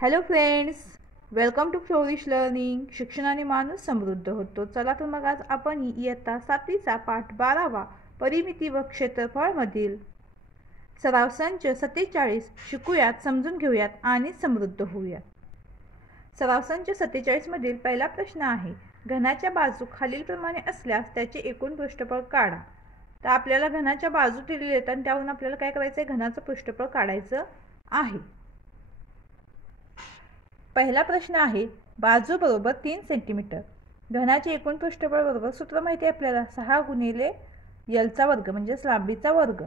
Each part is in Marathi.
Hello friends, welcome to Flourish Learning. शिक्षणाने माणूस समृद्ध होतो. चला तर मग आज आपण इयत्ता 7वीचा पाठ 12वा परिमिती व क्षेत्रफळ मधील सराव संच 47 शिकूयात, समजून घेऊयात आणि समृद्ध होऊयात. सराव संच 47 मधील पहिला प्रश्न आहे, घनाच्या बाजू खालीलप्रमाणे असल्यास त्याचे एकूण पृष्ठफळ काढा. तर आपल्याला घनाच्या बाजू दिलेल्या आहेत आणि त्यावरून आपल्याला काय करायचं आहे, घनाचं पृष्ठफळ काढायचं आहे. पहिला प्रश्न आहे, बाजू बरोबर 3 सेंटीमीटर. घनाचे एकूण पृष्ठफळ बरोबर सूत्र माहिती आहे आपल्याला, 6 गुणिले एलचा वर्ग म्हणजेच लांबीचा वर्ग.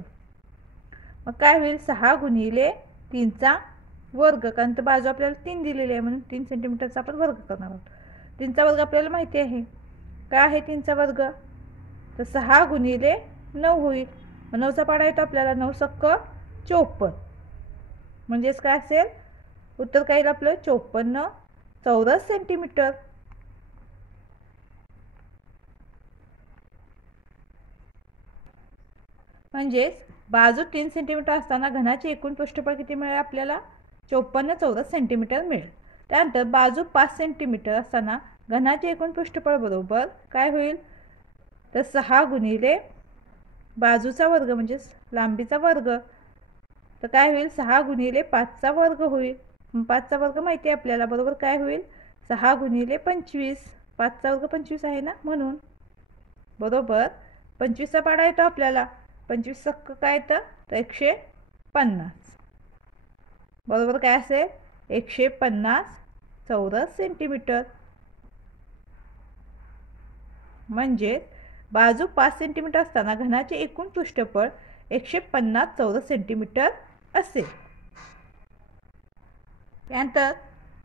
मग काय होईल, 6 गुणिले 3चा वर्ग, कारण तर बाजू आपल्याला 3 दिलेली आहे म्हणून 3 सेंटीमीटरचा आपण वर्ग करणार आहोत. 3चा वर्ग आपल्याला माहिती आहे. काय आहे 3चा वर्ग, तर 6 गुणिले 9 होईल. 9चा पाडा येतो आपल्याला, 9 सक्क 54, म्हणजेच काय असेल उत्तर काय येईल आपलं, 54 चौरस सेंटीमीटर. म्हणजेच बाजू 3 सेंटीमीटर असताना घनाचे एकूण पृष्ठफळ किती मिळेल आपल्याला, 54 चौरस सेंटीमीटर मिळेल. त्यानंतर बाजू 5 सेंटीमीटर असताना घनाचे एकूण पृष्ठफळ बरोबर काय होईल, तर 6 गुणिले बाजूचा वर्ग म्हणजेच लांबीचा वर्ग. तर काय होईल, 6 गुणिले 5चा वर्ग होईल. 5चा वर्ग माहिती आहे आपल्याला, बरोबर काय होईल, 6 गुणिले 25. 5चा वर्ग 25 आहे ना, म्हणून बरोबर 25चा पाडा येतो आपल्याला. 25 सक्क काय येतं, तर 150. बरोबर काय असेल, 150 चौरस सेंटीमीटर. म्हणजे बाजू 5 सेंटीमीटर असताना घनाचे एकूण पृष्ठफळ 150 चौरस सेंटीमीटर असेल. त्यानंतर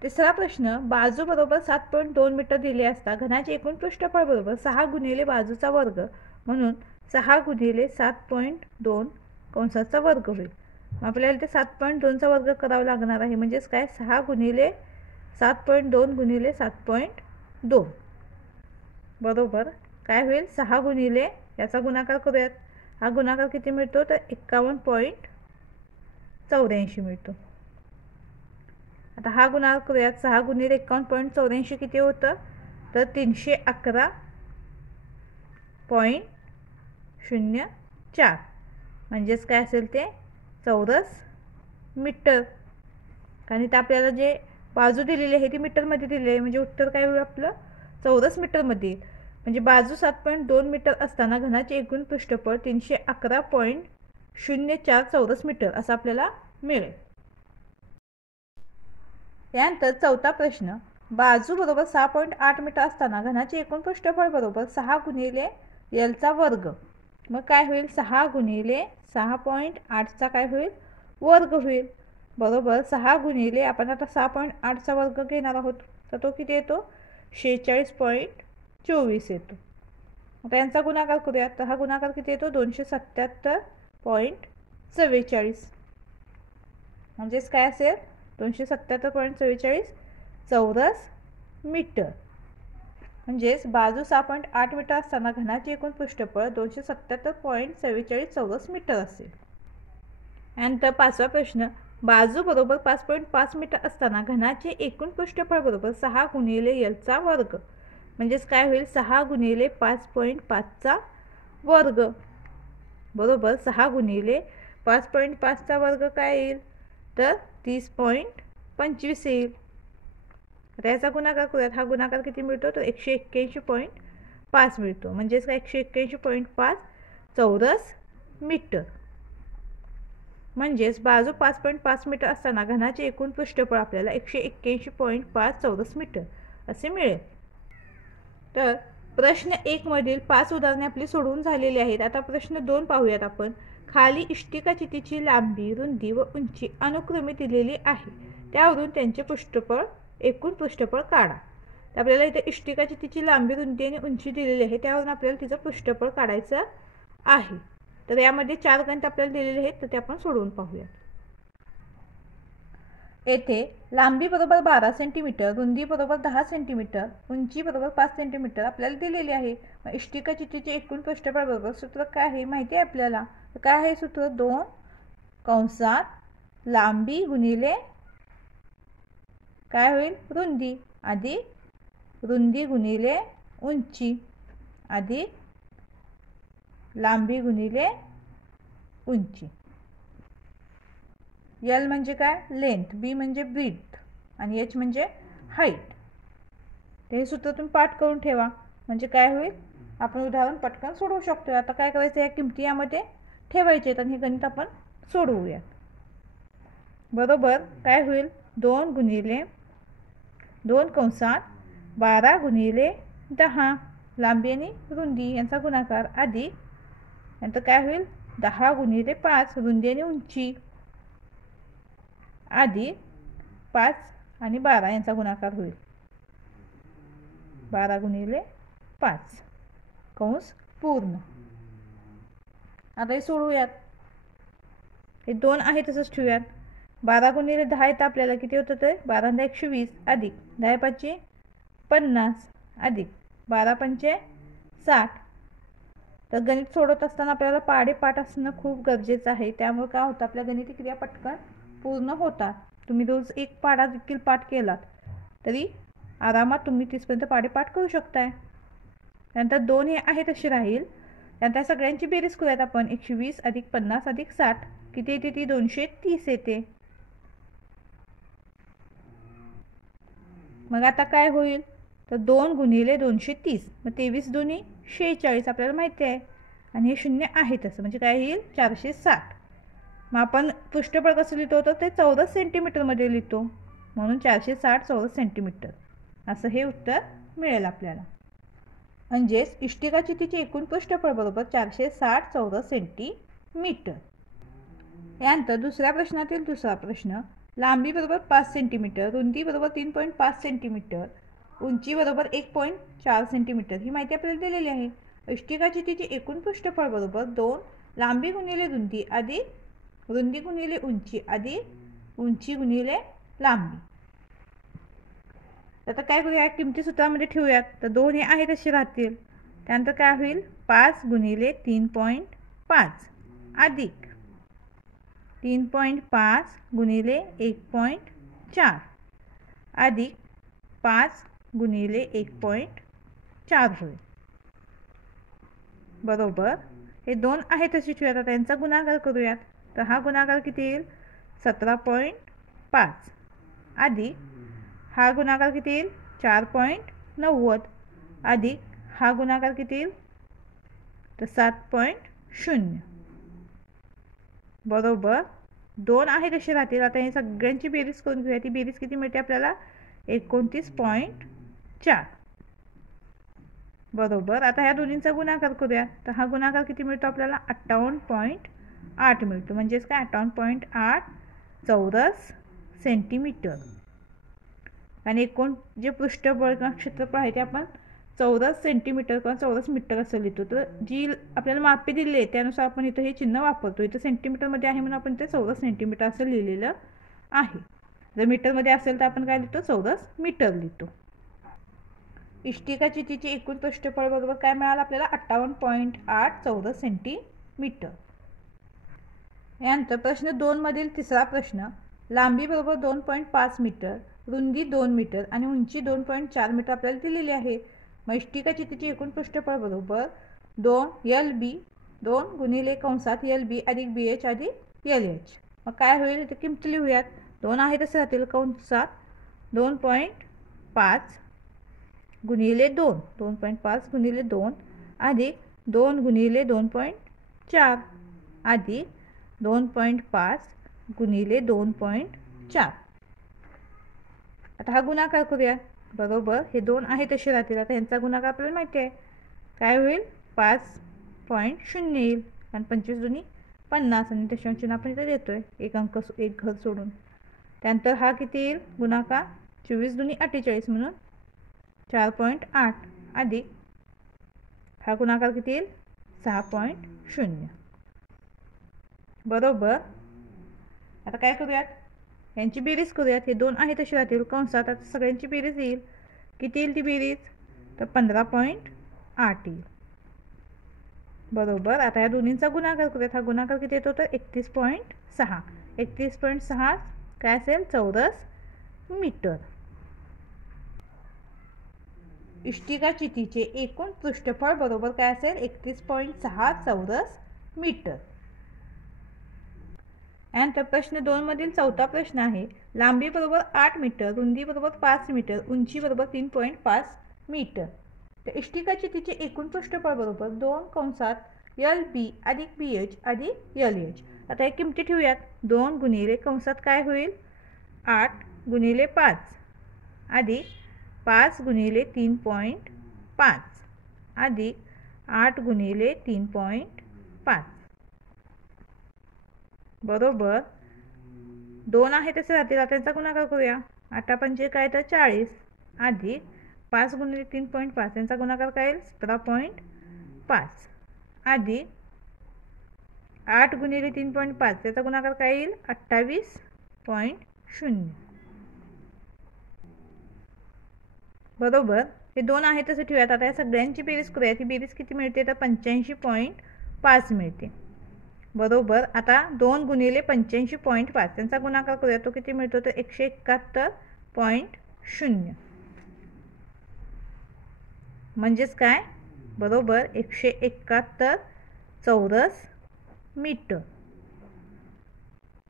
तिसरा प्रश्न, बाजू बरोबर 7.2 मीटर दिले असता घनाचे एकूण पृष्ठफळ बरोबर 6 गुणिले बाजूचा वर्ग म्हणून 6 गुणिले 7.2 कंसाचा वर्ग होईल. आपल्याला ते 7.2चा वर्ग करावा लागणार आहे. म्हणजेच काय, 6 गुणिले 7.2 गुणिले 7.2 बरोबर काय होईल, 6 गुणिले याचा गुणाकार करूयात. हा गुणाकार किती मिळतो, तर 51.84 मिळतो. आता हा गुणाकार करूयात. 6 गुणिले 51.84 किती होतं, तर 311.04. म्हणजेच काय असेल ते चौरस मीटर. कारण इथं आपल्याला जे बाजू दिलेली आहे ती मीटरमध्ये दिलेली आहे, म्हणजे उत्तर काय होईल आपलं, चौरस मीटरमध्ये. म्हणजे बाजू 7.2 मीटर असताना घनाचे एकूण पृष्ठफळ 311.04 चौरस मीटर असं आपल्याला मिळेल. त्यानंतर चौथा प्रश्न, बाजू बरोबर 6.8 मीटर असताना घनाचे एकूण पृष्ठफळ बरोबर 6 गुणिले एलचा वर्ग. मग काय होईल, 6 गुणिले 6.8चा काय होईल, वर्ग होईल. बरोबर 6 गुणिले आपण आता 6.8चा वर्ग घेणार आहोत, तर तो किती येतो, 46.24 येतो. आता यांचा गुणाकार करूयात. तर हा गुणाकार किती येतो, 277.44. म्हणजेच काय असेल, 277.44 चौरस मीटर. म्हणजेच बाजू 6.8 मीटर असताना घनाचे एकूण पृष्ठफळ 277.44 चौरस मीटर असेल. त्यानंतर पाचवा प्रश्न, बाजू बरोबर 5.5 मीटर असताना घनाचे एकूण पृष्ठफळ बरोबर 6 गुणिले एलचा वर्ग. म्हणजेच काय होईल, 6 गुणिले 5.5चा वर्ग बरोबर 6 गुणिले 5.5चा वर्ग काय येईल, तर 30.25 येईल. आता याचा गुणाकार करूयात. हा गुणाकार किती मिळतो, तर 181.5 मिळतो. म्हणजेच काय, 181.5 चौरस मीटर. म्हणजेच बाजू 5.5 मीटर असताना घनाचे एकूण पृष्ठफळ आपल्याला 181.5 चौरस मीटर असे मिळेल. तर प्रश्न 1 मधील 5 उदाहरणे आपली सोडवून झालेली आहेत. आता प्रश्न 2 पाहूयात आपण. खाली इष्टिकाचितीची लांबी, रुंदी व उंची अनुक्रमे दिलेली आहे. त्यावरून त्यांचे पृष्ठफळ एकूण पृष्ठफळ काढा. तर आपल्याला इथे इष्टिकाचितीची लांबी, रुंदी आणि उंची दिलेली आहे, त्यावरून आपल्याला तिचं पृष्ठफळ काढायचं आहे. तर यामध्ये 4 गणित आपल्याला दिलेले आहेत, तर ते आपण सोडवून पाहूया. येथे लांबी बरोबर 12 सेंटीमीटर, रुंदी बरोबर 10 सेंटीमीटर, उंची बरोबर 5 सेंटीमीटर आपल्याला दिलेली आहे. इष्टिकाचितीचे एकूण पृष्ठफळ बरोबर सूत्र काय आहे माहिती आहे आपल्याला. काय आहे सूत्र, 2 कंसात लांबी गुणिले काय होईल रुंदी अधिक रुंदी गुणिले उंची अधिक लांबी गुणिले उंची. एल म्हणजे काय लेंथ, बी म्हणजे ब्रीथ आणि एच म्हणजे हाईट. हे सूत्र तुम्ही पाठ करून ठेवा म्हणजे काय होईल आपण उदाहरण पटकन सोडवू शकतो. आता काय करायचं या किमती यामध्ये ठेवायचे आणि हे गणित आपण सोडवूया. बरोबर काय होईल 2 गुणिले 2 कंसात 12 गुणिले 10 लांबी आणि रुंदी यांचा गुणाकार अधिक नंतर काय होईल 10 गुणिले 5 रुंदी आणि उंची अधिक 5 आणि 12 यांचा गुणाकार होईल 12 गुणिले 5 कंस पूर्ण. आता हे सोडवूयात. हे 2 आहे तसंच ठेवूयात. 12 गुणिले 10 येतं आपल्याला किती होतं ते 12 × 120 अधिक 10 × 5 = 50 अधिक 12 × 5 = 60. तर गणित सोडवत असताना आपल्याला पाढे-पाठ असणं खूप गरजेचं आहे. त्यामुळे काय होतं आपल्या गणिती क्रिया पटकन पूर्ण होतात. तुम्ही रोज एक पाढा देखील पाठ केलात तरी आरामात तुम्ही 30पर्यंत पाढे-पाठ करू शकताय. त्यानंतर 2 हे आहे तशी राहील. त्यानंतर सगळ्यांची बेरीज करूयात आपण 120 अधिक 50 अधिक 60 किती येते ती 230 येते. मग आता काय होईल तर 2 गुणिले 230 मग 23 दुनी 46 आपल्याला माहिती आहे आणि हे शून्य आहे तसं म्हणजे काय येईल 460. मग आपण पृष्ठफळ कसं लिहितो तर ते चौरस सेंटीमीटरमध्ये लिहितो म्हणून 460 चौरस सेंटीमीटर असं हे उत्तर मिळेल आपल्याला. म्हणजेच इष्टिकाची तिची एकूण पृष्ठफळ बरोबर 460 चौरस सेंटीमीटर. यानंतर दुसऱ्या प्रश्नातील दुसरा प्रश्न लांबी बरोबर 5 सेंटीमीटर रुंदी बरोबर 3.5 सेंटीमीटर उंची बरोबर 1.4 सेंटीमीटर ही माहिती आपल्याला दिलेली आहे. इष्टिकाची तिची एकूण पृष्ठफळ बरोबर 2 लांबी गुणिले रुंदी अधिक रुंदी गुणिले उंची अधिक उंची गुणिले लांबी. आता काय करूया किमती सूत्रामध्ये ठेवूयात. तर 2 हे आहे तसे राहतील. त्यानंतर काय होईल 5 गुणिले 3.5 अधिक 3.5 गुणिले 1.4 अधिक 5 गुणिले 1.4 होईल बरोबर. हे 2 आहे तशी ठेवूयात. आता त्यांचा गुणाकार करूयात. तर हा गुणाकार किती येईल 17.5 अधिक हा गुणाकार किती येईल 4.90 अधिक हा गुणाकार किती येईल तर 7.0 बरोबर. 2 आहे तसे राहतील. आता हे सगळ्यांची बेरीज करून घेऊया. ती बेरीज किती मिळते आपल्याला 29.4 बरोबर. आता ह्या दोन्हींचा गुणाकार करूया. तर हा गुणाकार किती मिळतो आपल्याला 58.8 मिळतो म्हणजेच काय 58.8 चौरस सेंटीमीटर. आणि एकूण जे पृष्ठबळ किंवा क्षेत्रफळ आहे ते आपण चौरस सेंटीमीटर किंवा चौरस मीटर असं लिहितो. तर जी आपल्याला मापे दिली आहे त्यानुसार आपण इथं हे चिन्ह वापरतो. इथं सेंटीमीटरमध्ये आहे म्हणून आपण ते चौरस सेंटीमीटर असं लिहिलेलं आहे. जर मीटरमध्ये असेल तर आपण काय लिहितो चौरस मीटर लिहितो. इष्टिकाची तिची एकूण पृष्ठफळ बरोबर काय मिळालं आपल्याला 58.8 चौरस सेंटीमीटर. यानंतर प्रश्न 2 मधील तिसरा प्रश्न लांबी बरोबर 2.5 मीटर रुंदी 2 मीटर आणि उंची 2.4 मीटर आपल्याला दिलेली आहे. मग इष्टिकाची तिची एकूण पृष्ठफळ बरोबर 2 LB 2 गुणिले कंसात LB अधिक BH अधिक LH. मग काय होईल ते किंमत लिहूयात. 2 आहे तसं राहतील कंसात 2.5 गुणिले 2 2.5 गुणिले 2 अधिक 2 गुणिले 2.4 अधिक 2.5 गुणिले 2.4. आता हा गुणाकार करूया बरोबर. हे 2 आहे तसे राहतील. आता यांचा गुणाकार आपल्याला माहिती आहे काय होईल 5.0 येईल आणि 25 दुनी 50 आणि दशांश आपण इथं देतोय एक अंक एक घर सोडून. त्यानंतर हा किती येईल गुणाकार 24 दुनी 48 म्हणून 4.8 अधिक हा गुणाकार किती येईल 6.0 बरोबर. आता काय करूयात यांची बेरीज करूयात. हे 2 आहे तशी राहतील कंसात. आता सगळ्यांची बेरीज येईल किती येईल ती बेरीज तर 15.8 येईल बरोबर. आता या दोन्हींचा गुणाकार करूयात. हा गुणाकार किती येतो तर 31.6 31.6 काय असेल चौरस मीटर. इष्टिका चितीचे एकूण पृष्ठफळ बरोबर काय असेल 31.6 चौरस मीटर. यानंतर प्रश्न 2 मधील चौथा प्रश्न आहे. लांबी बरोबर 8 मीटर, रुंदी बरोबर 5 मीटर, उंची बरोबर 3.5 मीटर. तर इष्टिका चितीचे एकूण पृष्ठफळ बरोबर 2 कंसात LB अधिक BH अधिक LH. आता हे किमती ठेवूयात. 2 गुणिले कंसात काय होईल 8 गुणिले 5 अधिक 5 गुणिले 3.5 अधिक 8 गुणिले 3.5 बरोबर 2 आहे तसे राहतील. आता त्यांचा गुणाकार करूया. 8 पंचे काय तर 40 अधिक 5 गुणिले 3.5 यांचा गुणाकार काय येईल 17.5 अधिक 8 गुणिले 3.5 त्याचा गुणाकार काय येईल 28.0 बरोबर. हे 2 आहे तसे ठेवूयात. आता या सगळ्यांची बेरीज करूया. ती बेरीज किती मिळते तर 85.5 मिळते बरोबर. आता 2 गुणिले 85.5 त्यांचा गुणाकार करूया. तो किती मिळतो तर 171.0 म्हणजेच काय बरोबर 171 चौरस मीटर.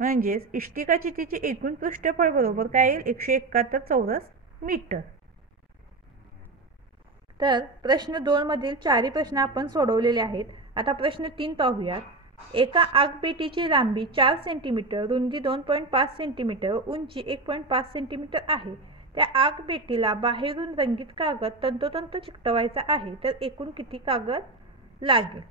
म्हणजेच इष्टिका चितीचे एकूण पृष्ठफळ बरोबर काय येईल 171 चौरस मीटर. तर प्रश्न 2 मधील 4 प्रश्न आपण सोडवलेले आहेत. आता प्रश्न 3 पाहूयात. एका आगपेटीची लांबी 4 सेंटीमीटर, रुंदी 2.5 सेंटीमीटर, उंची 1.5 सेंटीमीटर आहे. त्या आगपेटीला बाहेरून रंगीत कागद तंतोतंत चिकटवायचा आहे. तर एकूण किती कागद लागेल.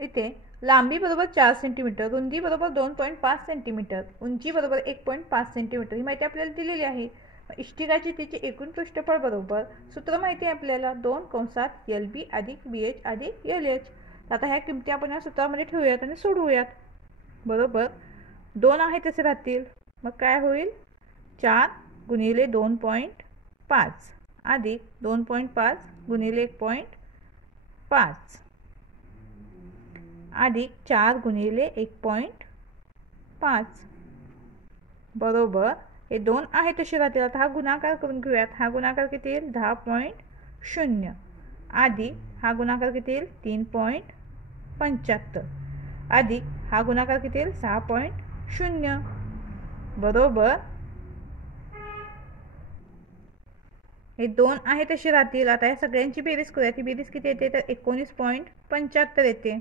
इथे लांबी बरोबर 4 सेंटीमीटर, रुंदी बरोबर 2.5 सेंटीमीटर, उंची बरोबर 1.5 सेंटीमीटर ही माहिती आपल्याला दिलेली आहे. इष्टिका चितीचे एकूण पृष्ठफळ बरोबर सूत्र माहिती आहे आपल्याला 2 कंसात LB अधिक BH अधिक LH. आता ह्या किमती आपण या सूत्रामध्ये ठेवूयात आणि सोडवूयात बरोबर. 2 आहे तसे राहतील. मग काय होईल 4 गुणिले 2.5 अधिक 2.5 गुणिले 1.5 अधिक 4 गुणिले 1.5 बरोबर. हे 2 आहे तसे राहतील. आता हा गुणाकार करून घेऊयात. हा गुणाकार किती येईल 10.0 अधिक हा गुणाकार किती येईल 3.75 अधिक हा गुणाकार किती येईल 6.0 बरोबर. हे 2 आहे तसे राहतील. आता या सगळ्यांची बेरीज करूया. ती बेरीज किती येते तर 19.75 येते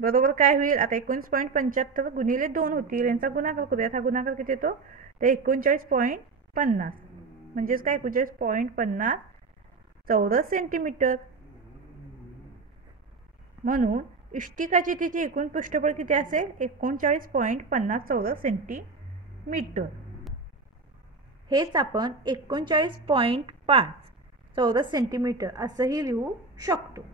बरोबर. काय होईल आता 19.75 गुणिले 2 होतील. यांचा गुणाकार करूयात. हा गुणाकार किती येतो तर 39.50 म्हणजेच काय 39.50 चौरस सेंटीमीटर. म्हणून इष्टिका चितीचे एकूण पृष्ठफळ किती असेल 39.50 चौरस सेंटीमीटर. हेच आपण 39.5 चौरस सेंटीमीटर असंही लिहू शकतो.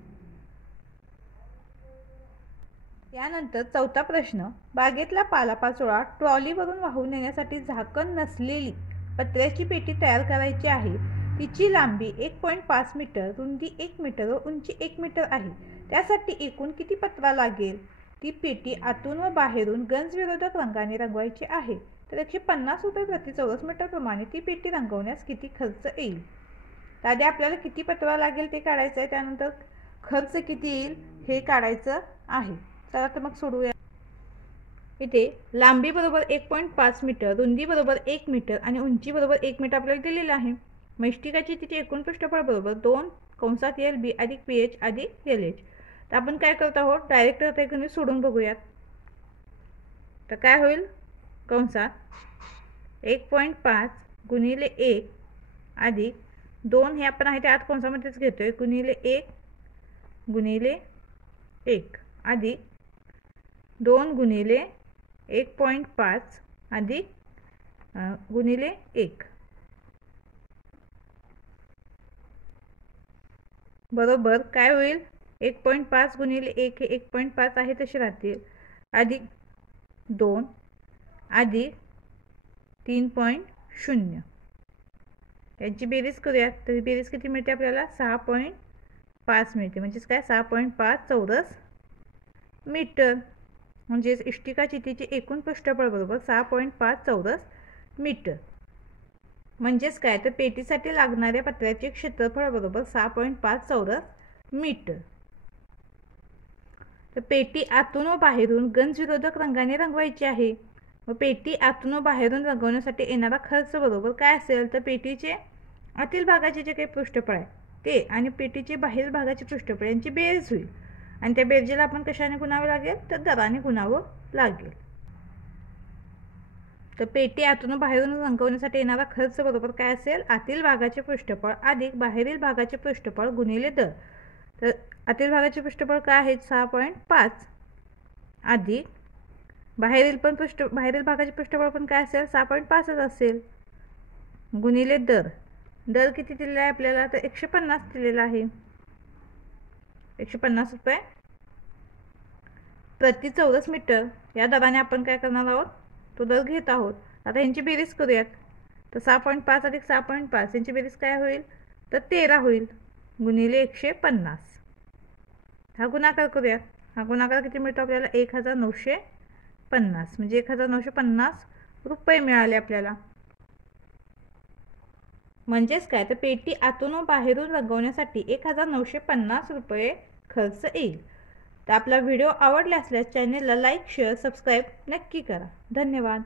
यानंतर चौथा प्रश्न. बागेतला पालापाचोळा ट्रॉलीवरून वाहून नेण्यासाठी झाकण नसलेली पत्र्याची पेटी तयार करायची आहे. तिची लांबी 1.5 मीटर, रुंदी 1 मीटर व उंची 1 मीटर आहे. त्यासाठी एकूण किती पत्रा लागेल. ती पेटी आतून व बाहेरून गंजविरोधक रंगाने रंगवायची आहे. तर 150 रुपये प्रति चौरस मीटर प्रमाणे ती पेटी रंगवण्यास किती खर्च येईल. तर आधी आपल्याला किती पत्रा लागेल ते काढायचं आहे. त्यानंतर खर्च किती येईल हे काढायचं आहे. चला तर मग सोडूया. इथे लांबी बरोबर 1.5 मीटर, रुंदी बरोबर 1 मीटर आणि उंची बरोबर 1 मीटर आपल्याला दिलेलं आहे. मग इष्टिकाची तिथे एकूण पृष्ठफळ बरोबर 2 कंसात LB अधिक BH अधिक LH. तर आपण काय करत आहोत डायरेक्ट आता इकडे सोडून बघूयात. तर काय होईल कंसात 1.5 गुणिले 1 अधिक 2 हे आपण आहे ते आत कंसामध्येच घेतोय गुणिले 1 गुणिले 1 अधिक 2 गुणिले 1.5 अधिक गुणिले 1 बरोबर. काय होईल 1.5 गुणिले 1 हे 1.5 आहे तसे राहतील अधिक 2 अधिक 3.0 यांची बेरीज करूयात. तर बेरीज किती मिळते आपल्याला 6.5 मिळते. म्हणजेच काय 6.5 चौरस मीटर. म्हणजेच इष्टिका चितीचे एकूण पृष्ठफळ बरोबर 6.5 चौरस मीटर. म्हणजेच काय तर पेटीसाठी लागणाऱ्या पत्र्याचे क्षेत्रफळ बरोबर 6.5 चौरस मीटर. तर पेटी आतून व बाहेरून गंजविरोधक रंगाने रंगवायची आहे. व पेटी आतून व बाहेरून रंगवण्यासाठी येणारा खर्च बरोबर काय असेल तर पेटीचे आतील भागाचे जे काही पृष्ठफळ आहे ते आणि पेटीचे बाहेर भागाचे पृष्ठफळ यांची बेरीज होईल आणि त्या बेरजेला आपण कशाने गुणावे लागेल तर दराने गुणावं लागेल. तर पेटी आतून बाहेरून रंगवण्यासाठी येणारा खर्च बरोबर काय असेल आतील भागाचे पृष्ठफळ अधिक बाहेरील भागाचे पृष्ठफळ गुणिले दर. तर आतील भागाचे पृष्ठफळ काय आहे 6.5 अधिक बाहेरील भागाचे पृष्ठफळ पण काय असेल 6.5 असेल गुणिले दर. दर किती दिलेला आहे आपल्याला तर 150 दिलेला आहे. 150 रुपये प्रति चौरस मीटर या दराने आपण काय करणार आहोत तो दर घेत आहोत. आता यांची बेरीज करूयात. तर 6.5 अधिक 6.5 यांची बेरीज काय होईल तर 13 होईल गुणिले 150. हा गुणाकार करूया. हा गुणाकार किती मिळतो आपल्याला 1950 म्हणजे 1950 रुपये मिळाले आपल्याला. म्हणजेच काय तर पेटी आतून व बाहेरून रंगवण्यासाठी 1950 रुपये खर्च येईल. तर आपला व्हिडिओ आवडला असल्यास चॅनेलला लाईक शेअर सबस्क्राईब नक्की करा. धन्यवाद.